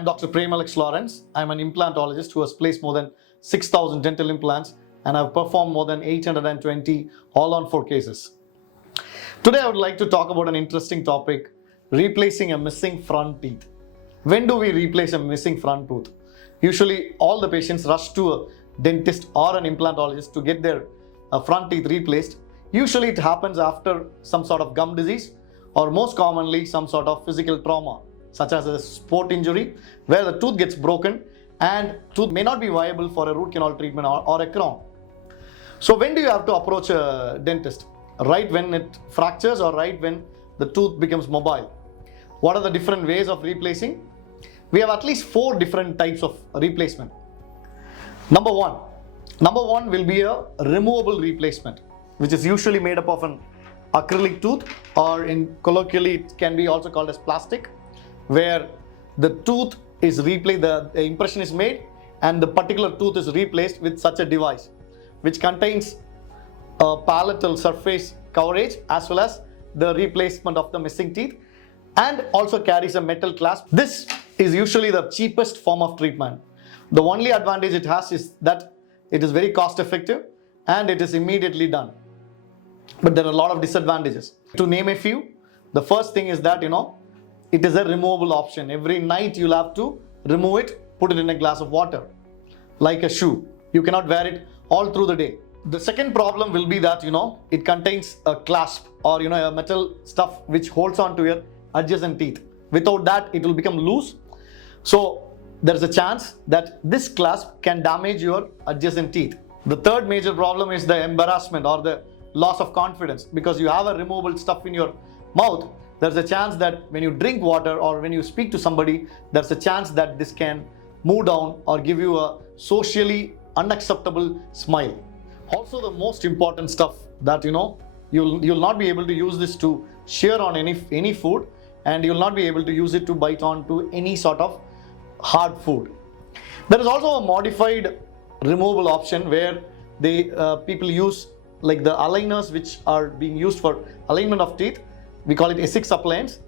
am Dr. Prem Alex Lawrence. I'm an implantologist who has placed more than 6,000 dental implants and I've performed more than 820 all-on-4 cases. Today I would like to talk about an interesting topic, replacing a missing front teeth. When do we replace a missing front tooth? Usually all the patients rush to a dentist or an implantologist to get their front teeth replaced. Usually it happens after some sort of gum disease or most commonly some sort of physical trauma such as a sport injury where the tooth gets broken and tooth may not be viable for a root canal treatment or a crown. So when do you have to approach a dentist? Right when it fractures or right when the tooth becomes mobile? What are the different ways of replacing? We have at least 4 different types of replacement. Number one will be a removable replacement, which is usually made up of an acrylic tooth, or in colloquially it can be also called as plastic, where the tooth is replaced, the impression is made and the particular tooth is replaced with such a device, which contains a palatal surface coverage as well as the replacement of the missing teeth and also carries a metal clasp. This is usually the cheapest form of treatment. The only advantage it has is that it is very cost effective and it is immediately done. But there are a lot of disadvantages. To name a few, the first thing is that it is a removable option. Every night you'll have to remove it, put it in a glass of water, like a shoe. You cannot wear it all through the day. The second problem will be that it contains a clasp or a metal stuff which holds on to your adjacent teeth. Without that, it will become loose. So there is a chance that this clasp can damage your adjacent teeth. The third major problem is the embarrassment or the loss of confidence, because you have a removable stuff in your mouth. There's a chance that when you drink water or when you speak to somebody, there's a chance that this can move down or give you a socially unacceptable smile. Also, the most important stuff that you'll not be able to use this to shear on any food, and you'll not be able to use it to bite on to any sort of hard food. There is also a modified removable option where people use like the aligners which are being used for alignment of teeth. We call it Essex appliance.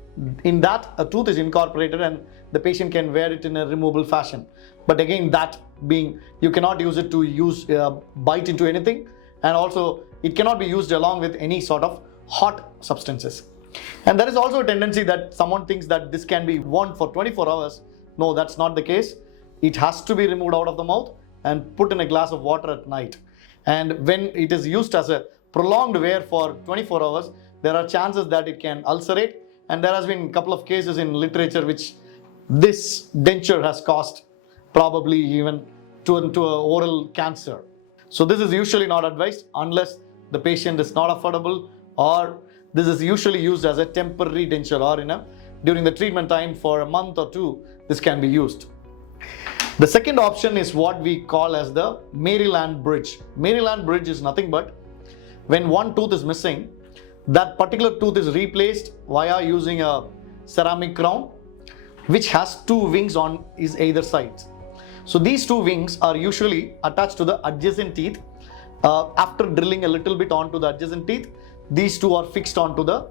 In that, a tooth is incorporated and the patient can wear it in a removable fashion. But again, that being, you cannot use it to bite into anything, and also it cannot be used along with any sort of hot substances. And there is also a tendency that someone thinks that this can be worn for 24 hours. No, that's not the case. It has to be removed out of the mouth and put in a glass of water at night. And when it is used as a prolonged wear for 24 hours, there are chances that it can ulcerate. And there has been a couple of cases in literature which this denture has caused probably even to an oral cancer. So this is usually not advised unless the patient is not affordable, or this is usually used as a temporary denture, or during the treatment time for a month or 2, this can be used. The second option is what we call as the Maryland bridge. Maryland bridge is nothing but when one tooth is missing, that particular tooth is replaced via using a ceramic crown which has 2 wings on either sides. So these 2 wings are usually attached to the adjacent teeth. After drilling a little bit onto the adjacent teeth, these 2 are fixed onto the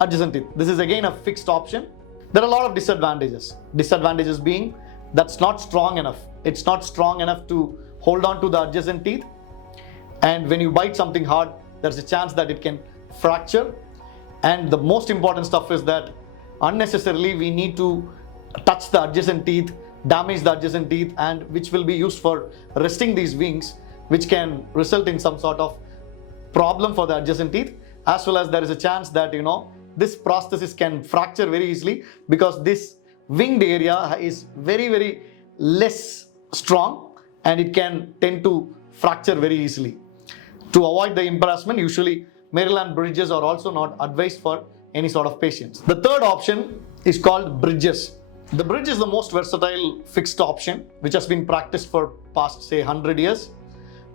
adjacent teeth. This is again a fixed option. There are a lot of disadvantages. Disadvantages being that's not strong enough. It's not strong enough to hold on to the adjacent teeth. And when you bite something hard, there's a chance that it can fracture. And the most important stuff is that unnecessarily we need to touch the adjacent teeth, damage the adjacent teeth, and which will be used for resting these wings, which can result in some sort of problem for the adjacent teeth, as well as there is a chance that this prosthesis can fracture very easily because this winged area is very, very less strong and it can tend to fracture very easily. To avoid the embarrassment, usually Maryland bridges are also not advised for any sort of patients. The third option is called bridges. The bridge is the most versatile fixed option which has been practiced for past 100 years,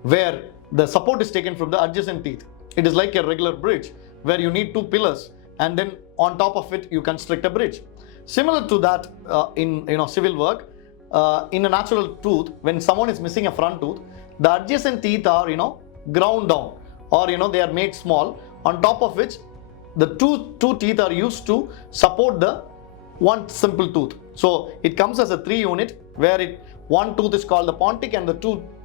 where the support is taken from the adjacent teeth. It is like a regular bridge where you need 2 pillars and then on top of it you construct a bridge. Similar to that in civil work, in a natural tooth, when someone is missing a front tooth, the adjacent teeth are ground down, or they are made small, on top of which the two teeth are used to support the one simple tooth. So it comes as a 3-unit where one tooth is called the pontic and the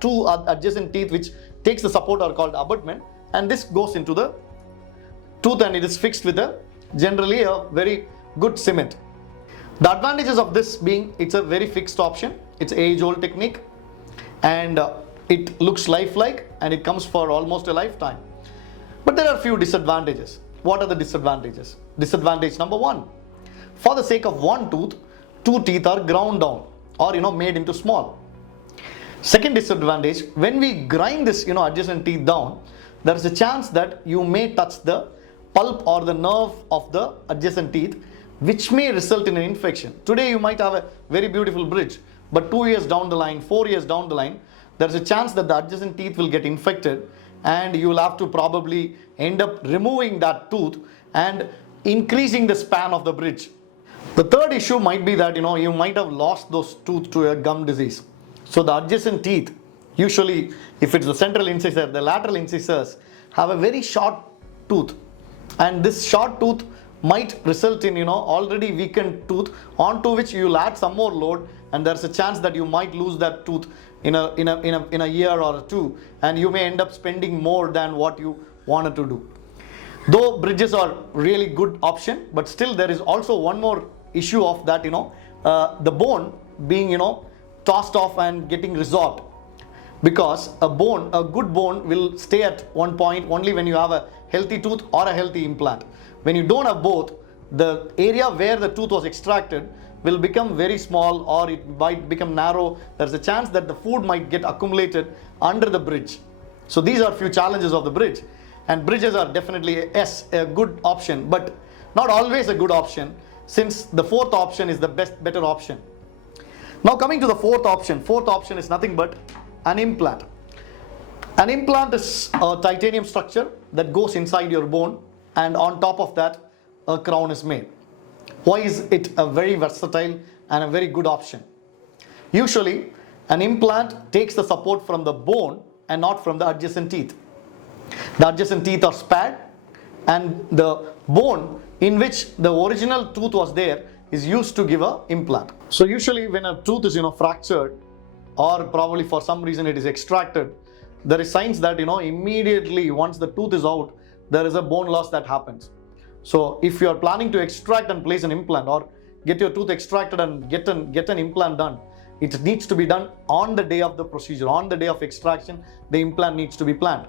two adjacent teeth which takes the support are called abutment, and this goes into the tooth and it is fixed with generally a very good cement. The advantages of this being it's a very fixed option, it's age-old technique, and it looks lifelike and it comes for almost a lifetime. But there are a few disadvantages. What are the disadvantages? Disadvantage number 1. For the sake of one tooth, 2 teeth are ground down or made into small. Second disadvantage, when we grind this adjacent teeth down, there is a chance that you may touch the pulp or the nerve of the adjacent teeth, which may result in an infection. Today you might have a very beautiful bridge, but 2 years down the line, 4 years down the line, there is a chance that the adjacent teeth will get infected and you will have to probably end up removing that tooth and increasing the span of the bridge. The third issue might be that you might have lost those tooth to a gum disease. So the adjacent teeth, usually if it's the central incisor, the lateral incisors have a very short tooth, and this short tooth might result in already weakened tooth onto which you'll add some more load, and there's a chance that you might lose that tooth in a year or two, and you may end up spending more than what you wanted to do. Though bridges are really good option, but still there is also one more issue of that the bone being tossed off and getting resorbed, because a good bone will stay at one point only when you have a healthy tooth or a healthy implant. When you don't have both, the area where the tooth was extracted will become very small or it might become narrow. There's a chance that the food might get accumulated under the bridge. So these are few challenges of the bridge, and bridges are definitely a good option, but not always a good option, since the fourth option is the better option. Now coming to the fourth option is nothing but an implant. An implant is a titanium structure that goes inside your bone, and on top of that a crown is made. Why is it a very versatile and a very good option? Usually an implant takes the support from the bone and not from the adjacent teeth. The adjacent teeth are spared, and the bone in which the original tooth was there is used to give an implant. So usually when a tooth is fractured, or probably for some reason it is extracted, there is signs that immediately once the tooth is out, there is a bone loss that happens. So if you are planning to extract and place an implant, or get your tooth extracted and get an implant done, it needs to be done on the day of the procedure. On the day of extraction, the implant needs to be planned.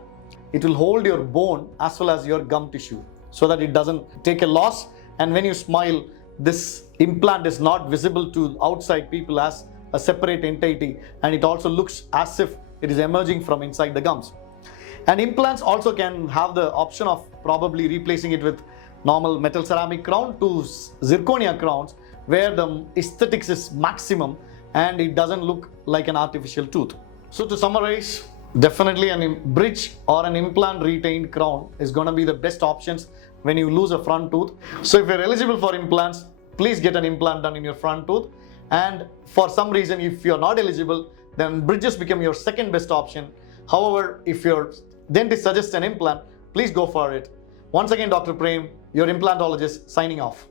It will hold your bone as well as your gum tissue so that it doesn't take a loss, and when you smile, this implant is not visible to outside people as a separate entity, and it also looks as if it is emerging from inside the gums. And implants also can have the option of probably replacing it with normal metal ceramic crown to zirconia crowns, where the aesthetics is maximum and it doesn't look like an artificial tooth. So to summarize, definitely a bridge or an implant retained crown is going to be the best options when you lose a front tooth. So if you're eligible for implants, please get an implant done in your front tooth, and for some reason if you're not eligible, then bridges become your second best option. However, if your dentist suggests an implant, please go for it. Once again, Dr. Prem, your implantologist, signing off.